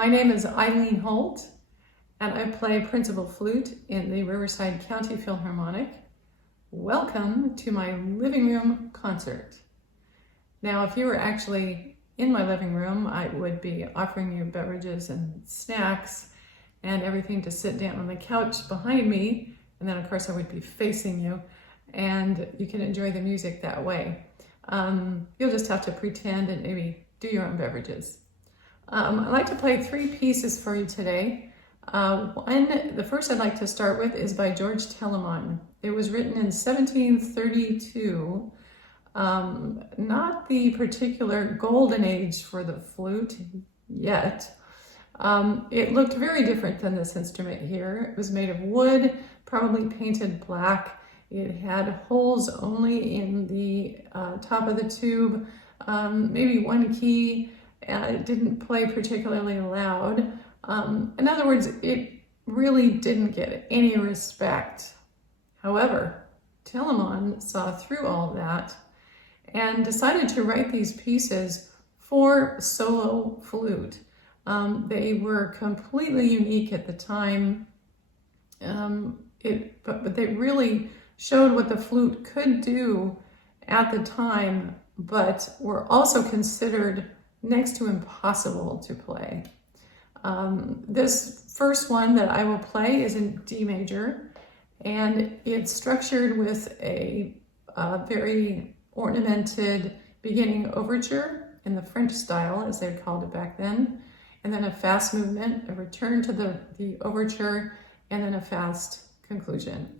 My name is Eileen Holt, and I play principal flute in the Riverside County Philharmonic. Welcome to my living room concert. Now, if you were actually in my living room, I would be offering you beverages and snacks and everything to sit down on the couch behind me, and then of course I would be facing you, and you can enjoy the music that way. You'll just have to pretend and maybe do your own beverages. I'd like to play three pieces for you today. The first I'd like to start with is by George Telemann. It was written in 1732. Not the particular golden age for the flute yet. It looked very different than this instrument here. It was made of wood, probably painted black. It had holes only in the top of the tube, maybe one key. It didn't play particularly loud. In other words, it really didn't get any respect. However, Telemann saw through all that and decided to write these pieces for solo flute. They were completely unique at the time, but they really showed what the flute could do at the time, but were also considered next to impossible to play. This first one that I will play is in D major, and it's structured with a very ornamented beginning overture in the French style, as they called it back then, and then a fast movement, a return to the overture, and then a fast conclusion.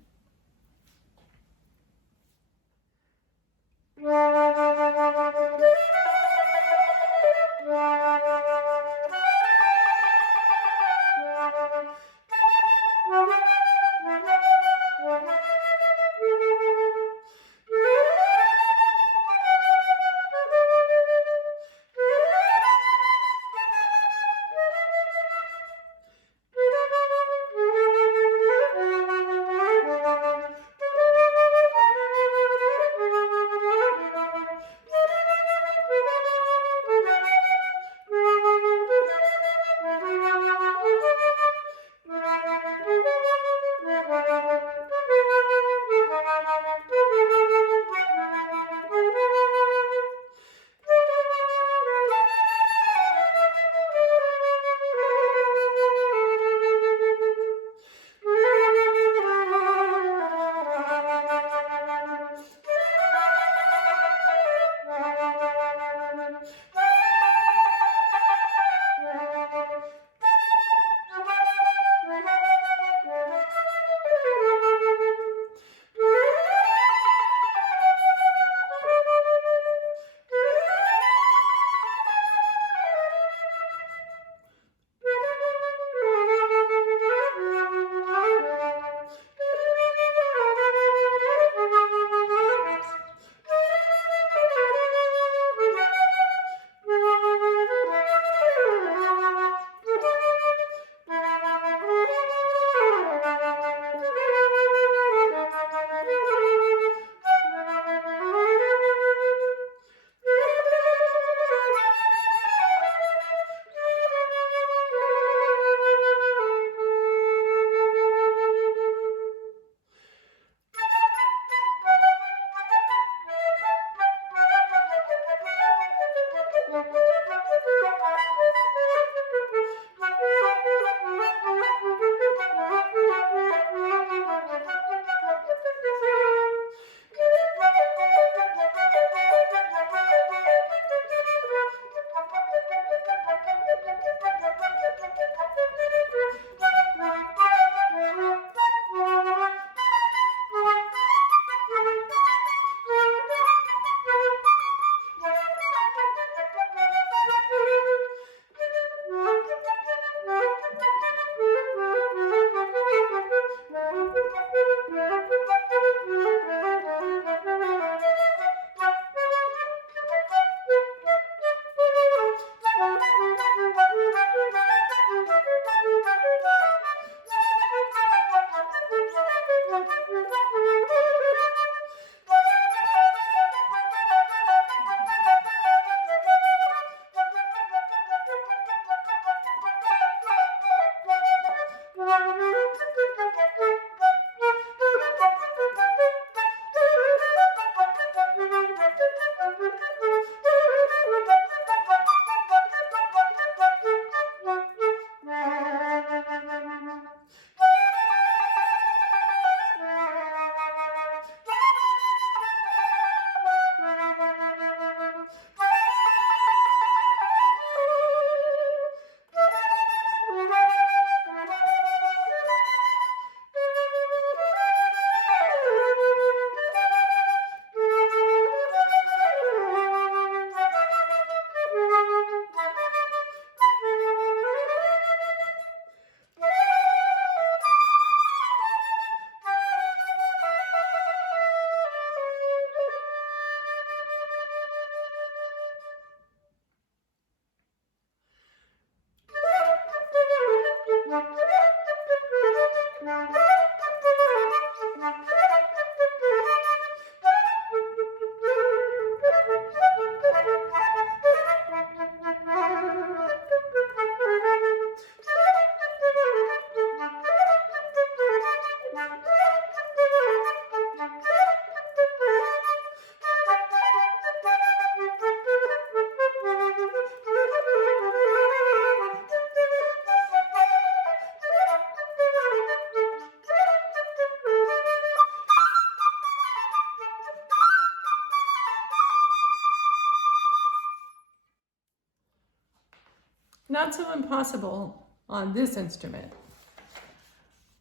not so impossible on this instrument.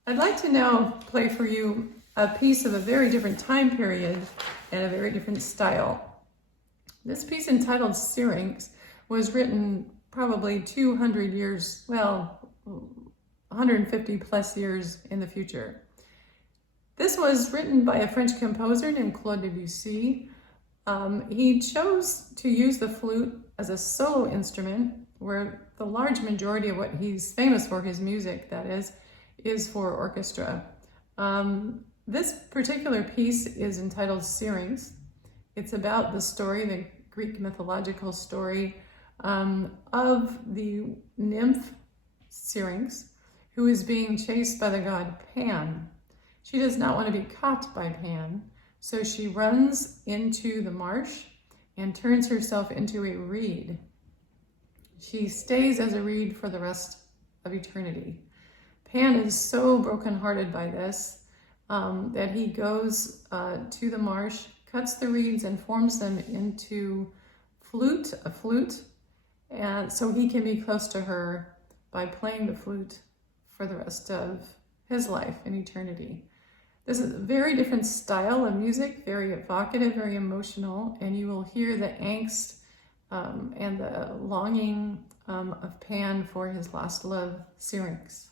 I'd like to now play for you a piece of a very different time period and a very different style. This piece, entitled Syrinx, was written probably 200 years, well, 150 plus years in the future. This was written by a French composer named Claude Debussy. He chose to use the flute as a solo instrument, where the large majority of what he's famous for, his music that is for orchestra. This particular piece is entitled Syrinx. It's about the story, the Greek mythological story of the nymph Syrinx, who is being chased by the god Pan. She does not want to be caught by Pan, so she runs into the marsh and turns herself into a reed. She stays as a reed for the rest of eternity. Pan is so brokenhearted by this that he goes to the marsh, cuts the reeds and forms them into a flute, and so he can be close to her by playing the flute for the rest of his life in eternity. This is a very different style of music, very evocative, very emotional, and you will hear the angst and the longing of Pan for his lost love, Syrinx.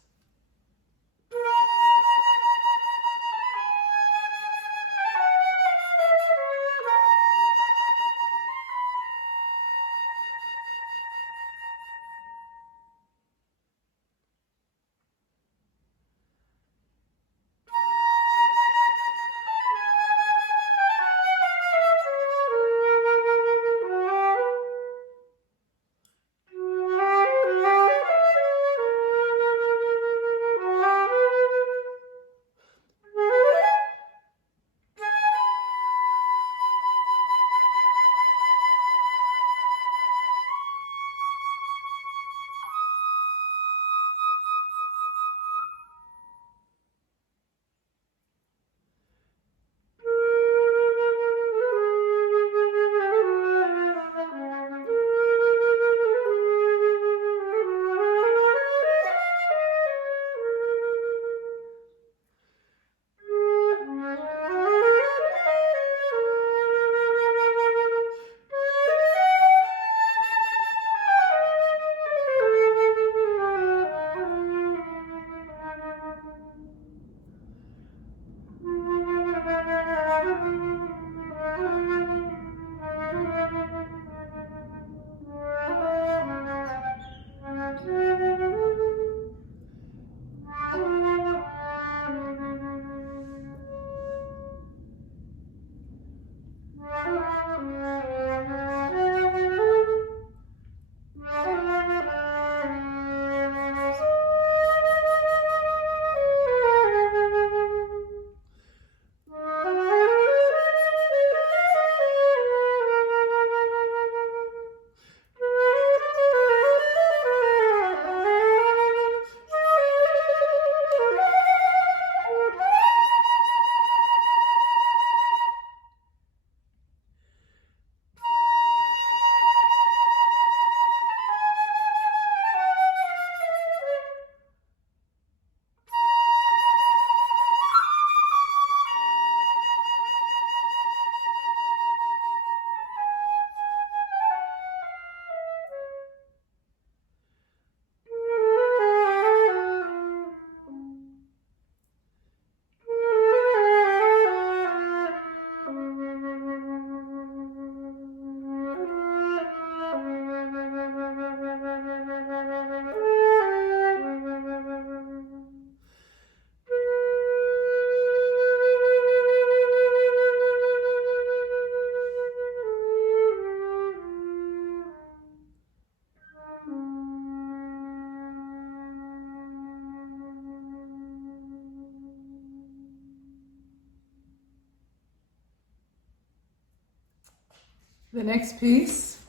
The next piece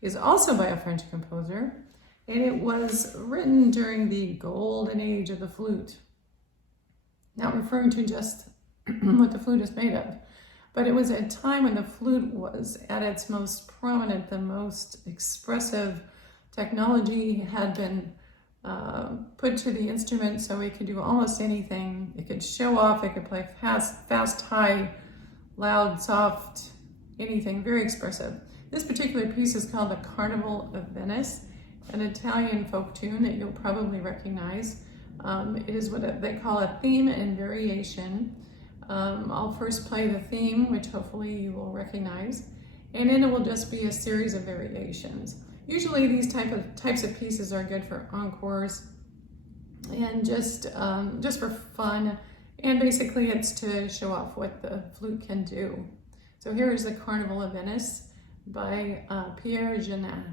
is also by a French composer, and it was written during the golden age of the flute. Not referring to just what the flute is made of, but it was a time when the flute was at its most prominent, the most expressive technology had been put to the instrument so it could do almost anything. It could show off, it could play fast, high, loud, soft, anything, very expressive. This particular piece is called the Carnival of Venice, an Italian folk tune that you'll probably recognize. It is what they call a theme and variation. I'll first play the theme, which hopefully you will recognize, and then it will just be a series of variations. Usually these types of pieces are good for encores and just for fun, and basically it's to show off what the flute can do. So here is the Carnival of Venice by Pierre Genet.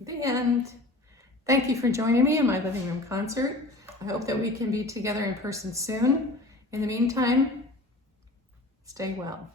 The end. Thank you for joining me in my living room concert. I hope that we can be together in person soon. In the meantime, stay well.